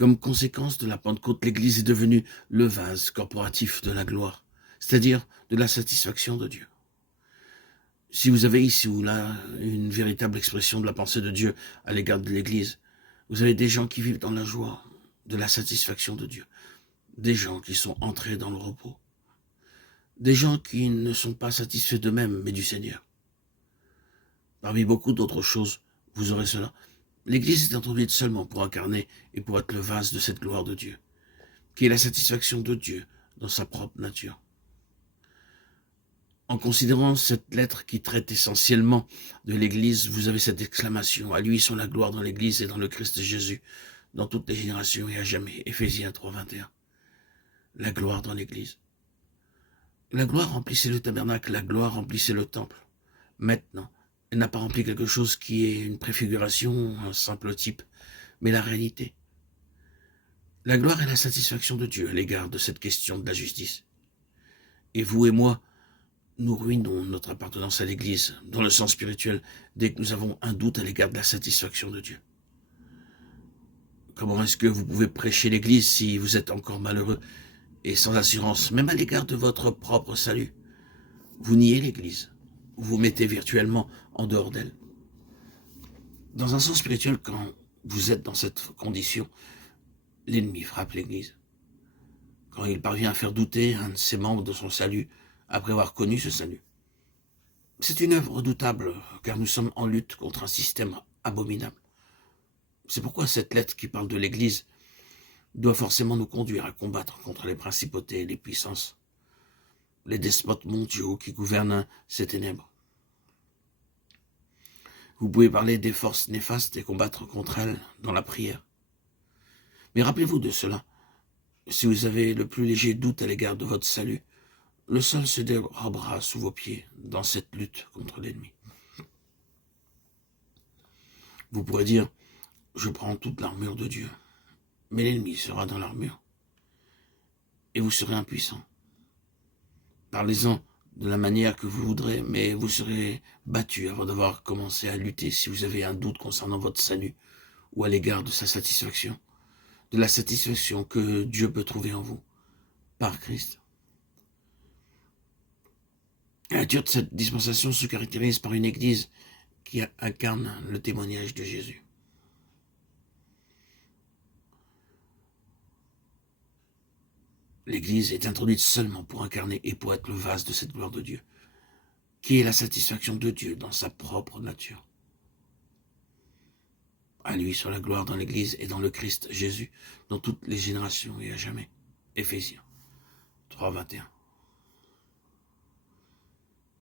Comme conséquence de la Pentecôte, l'Église est devenue le vase corporatif de la gloire, c'est-à-dire de la satisfaction de Dieu. Si vous avez ici ou là une véritable expression de la pensée de Dieu à l'égard de l'Église, vous avez des gens qui vivent dans la joie de la satisfaction de Dieu, des gens qui sont entrés dans le repos, des gens qui ne sont pas satisfaits d'eux-mêmes, mais du Seigneur. Parmi beaucoup d'autres choses, vous aurez cela. L'Église est introduite seulement pour incarner et pour être le vase de cette gloire de Dieu, qui est la satisfaction de Dieu dans sa propre nature. En considérant cette lettre qui traite essentiellement de l'Église, vous avez cette exclamation: à lui sont la gloire dans l'Église et dans le Christ Jésus, dans toutes les générations et à jamais. Éphésiens 3, 21. La gloire dans l'Église. La gloire remplissait le tabernacle, la gloire remplissait le temple. Maintenant, elle n'a pas rempli quelque chose qui est une préfiguration, un simple type, mais la réalité. La gloire est la satisfaction de Dieu à l'égard de cette question de la justice. Et vous et moi, nous ruinons notre appartenance à l'Église, dans le sens spirituel, dès que nous avons un doute à l'égard de la satisfaction de Dieu. Comment est-ce que vous pouvez prêcher l'Église si vous êtes encore malheureux et sans assurance, même à l'égard de votre propre salut? Vous niez l'Église, vous vous mettez virtuellement en dehors d'elle. Dans un sens spirituel, quand vous êtes dans cette condition, l'ennemi frappe l'Église. Quand il parvient à faire douter un de ses membres de son salut, après avoir connu ce salut. C'est une œuvre redoutable, car nous sommes en lutte contre un système abominable. C'est pourquoi cette lettre qui parle de l'Église doit forcément nous conduire à combattre contre les principautés et les puissances, les despotes mondiaux qui gouvernent ces ténèbres. Vous pouvez parler des forces néfastes et combattre contre elles dans la prière. Mais rappelez-vous de cela, si vous avez le plus léger doute à l'égard de votre salut, le sol se dérobera sous vos pieds dans cette lutte contre l'ennemi. Vous pourrez dire: je prends toute l'armure de Dieu, mais l'ennemi sera dans l'armure, et vous serez impuissant. Parlez-en de la manière que vous voudrez, mais vous serez battu avant d'avoir commencé à lutter si vous avez un doute concernant votre salut ou à l'égard de sa satisfaction, de la satisfaction que Dieu peut trouver en vous, par Christ. La nature de cette dispensation se caractérise par une Église qui incarne le témoignage de Jésus. L'Église est introduite seulement pour incarner et pour être le vase de cette gloire de Dieu, qui est la satisfaction de Dieu dans sa propre nature. À lui soit la gloire dans l'Église et dans le Christ Jésus, dans toutes les générations et à jamais. Éphésiens 3, 21.